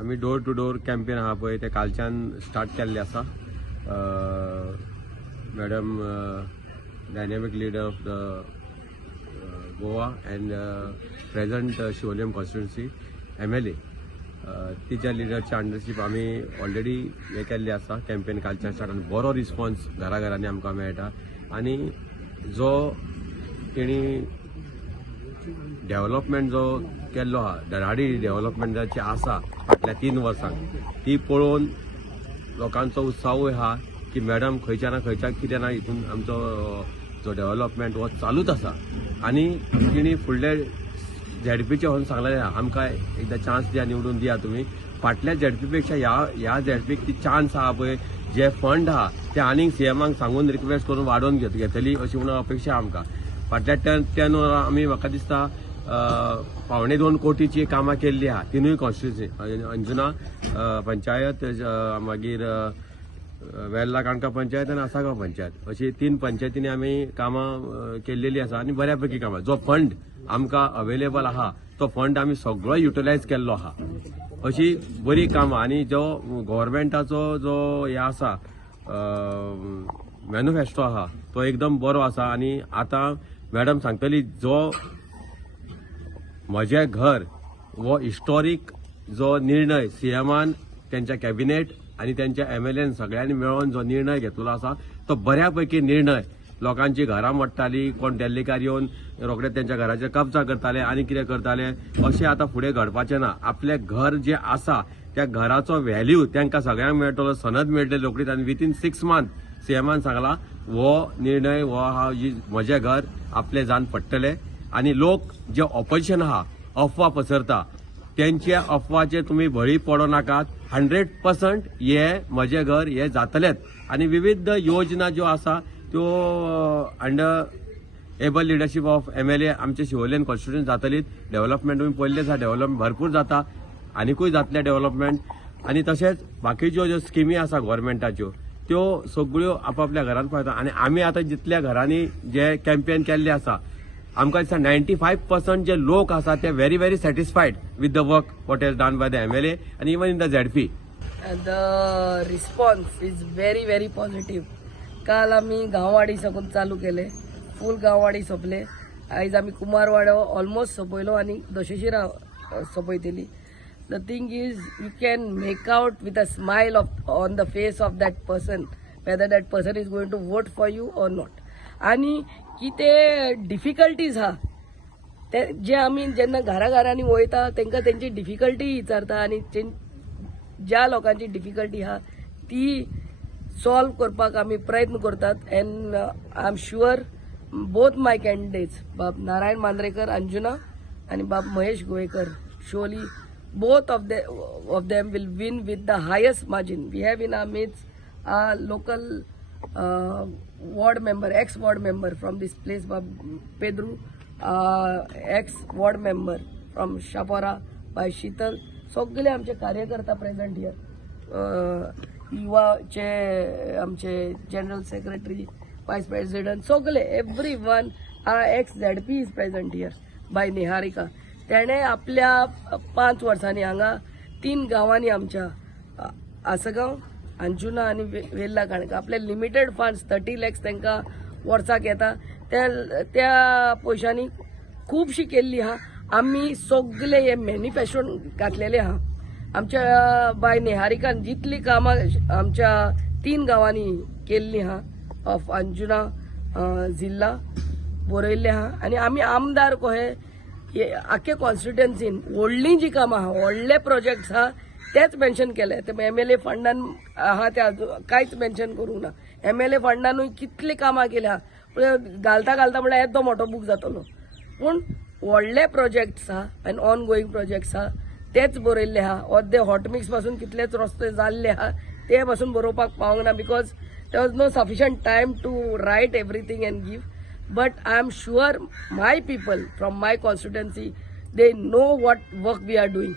आम्ही door to door campaign आहा पळय ते कालच्यान स्टार्ट केल्ले आसा. Madam dynamic leader of the Goa and present Siolim constituency MLA तिच्या लिडरच्या अंडरशीप आम्ही ऑलरेडी हे केल्ले आसा. कॅम्पेन कालच्यान स्टार्ट आनी बरो रिस्पॉन्स घराघरांनी आमकां मेळटा. आनी जो तेणी डेव्हलपमेंट जो केल्लो आहा धडाडी डेव्हलपमेंटाची आसा फाटल्या 3 वर्सांक ती पळोवन लोकांचो उत्साहूय आहा की मॅडम खंयच्या ना खंयच्या कितें ना हितून आमचो जो डेव्हलपमेंट हो चालूच आसा. आनी तिणी फुडले ZP होऊन सांगलेलें आमकां एकदा चान्स दिया, निवडून दिया तुमी. फाटल्या ZP पेक्षा ह्या ZPक ती चान्स आहा पळय, जे फंड आहा ते आनीक CMाक सांगून रिक्वेस्ट करून वाडोवन घेतली अशी म्हणून अपेक्षा आमकां. फाटल्या 10 वरां आमी म्हाका दिसता 1.25 कोटीची कामां केल्ली आहा तिनूय कॉन्स्टिट्युएन्सी, अंजुना पंचायत, मागीर वेल्ला काणका पंचायत आनी आसागांव पंचायत अशी 3 पंचायतींनी आमी कामां केल्लेली आसा. आनी बऱ्यापैकी कामां जो फंड आमकां अवेलेबल आहा तो फंड आमी सगळो युटिलायज केल्लो आहा. अशी बरी कामां. आनी जो गव्हर्मेंटाचो जो हे आसा मॅनिफेस्टो आहा तो एकदम बरो आसा. आनी आतां मॅडम सांगतली जो म्हजें घर वो हिस्टॉरीक जो निर्णय CMान त्यांच्या कॅबिनेट आनी त्यांच्या MLAन सगळ्यांनी मेळोन जो निर्णय घेतलो आसा तो बऱ्यापैकी निर्णय. लोकांची घरां मोडटाली, कोण देल्लीकार येवन रोखडे त्यांच्या घराचेर कब्जा करताले आनी कितें करताले अशें आतां फुडें घडपाचें ना. आपलें घर जें आसा त्या घराचो व्हॅल्यू तांकां सगळ्यांक मेळटलो, सनद मेळटली रोखडीच. आनी विथीन 6 मंथ CMान सांगला हो निर्णय हो आहा म्हजें घर आपले जावन पडटलें. आनी लोक जे ऑपोजिशन आहा अफवा पसरता त्यांच्या अफवाचे तुम्ही बळी पडो नाकात. 100% हे म्हजें घर हे जातलेंच. आनी विविध योजना ज्यो आसा त्यो under able leadership of MLA आमचे शिवोलेन कॉन्स्टिट्युएन्सी जातलीच. डेव्हलपमेंट तुम्ही पळयल्लें आसा, डेव्हलपमेंट भरपूर जाता, आनीकूय जातले डेव्हलपमेंट. आनी तशेंच बाकीच्यो ज्यो स्किमी आसा गव्हर्मेंटाच्यो त्यो सगळ्यो आपापल्या घरांत पळयता. आनी आमी आतां जितल्या घरांनी जे कॅम्पेन केल्ले आसा आमकां दिसता 95% जे लोक आसा ते very satisfied with the work what is done by the MLA and even in the ZP. The response is very positive. काल आम्ही गांववाडी साकून चालू केले, फुल गांववाडी सोंपले. आयज आम्ही कुमारवाडो ऑलमोस्ट सोंपयलो आनी दशेशिरा सोंपयतली. The thing is you can make out with a smile on the face of that person whether that person is going to vote for you or not. आनी कितें डिफिकल्टीज आहा ते जे आमी जेन्ना घरांनी वयता तांकां तेंची डिफिकल्टी विचारता आनी ज्या लोकांची डिफिकल्टी आहा ती सॉल्व करपाक आमी प्रयत्न करतात. End I am sure both my candidates बाब नारायण मांद्रेकर अंजुना आणि बाब Mahesh गोयेकर surely both of them will win with the highest margin. We have in our midst a local ward member, ex-ward member from this place, Bab Pedro, ex-ward member from Shapora by Sheetal. सगळे आमचे कार्यकर्ता present here. युवाचे आमचे general secretary, vice president सगळे everyone ex ZP is present here by Niharika. तेणे आपल्या 5 वर्सांनी हांगा 3 गांवांनी आमच्या आसगांव, अंजुना आणि वेल्ला काणका आपले लिमिटेड फंड्स 30 lakhs तांकां वर्साक येता. त्या पयशांनी खूबशी केल्ली आहा. आमी सगळे हे मॅनिफेस्टोन घातलेले आहा. आमच्या बाय निहारिकान जितली कामां आमच्या 3 गांवांनी केल्ली आहा ऑफ अंजुना जिल्ला बरयल्ले आहा. आनी आमी आमदार कहे आख्खे कॉन्स्टिट्युएन्सीन व्हडलीं जी कामां आहा, व्हडले प्रोजेक्ट्स आहा तेच मेन्शन केले. ते MLA फंडान आहा ते कांयच मेन्शन करूंक ना. MLA फंडानूय कितली कामां केली आहा घालता म्हळ्यार येदो मोठो बूक जातलो. पूण व्हडले प्रोजेक्ट्स आहा आनी ऑन गोईंग प्रोजेक्ट्स आहा तेच बरयल्ले आहा. अर्दे हॉटमिक्स पासून कितलेच रस्ते जाल्ले आहा ते पासून बरोवपाक पावंक ना because there was no sufficient time to write everything and give. But I am sure my people from my constituency they know what work we are doing.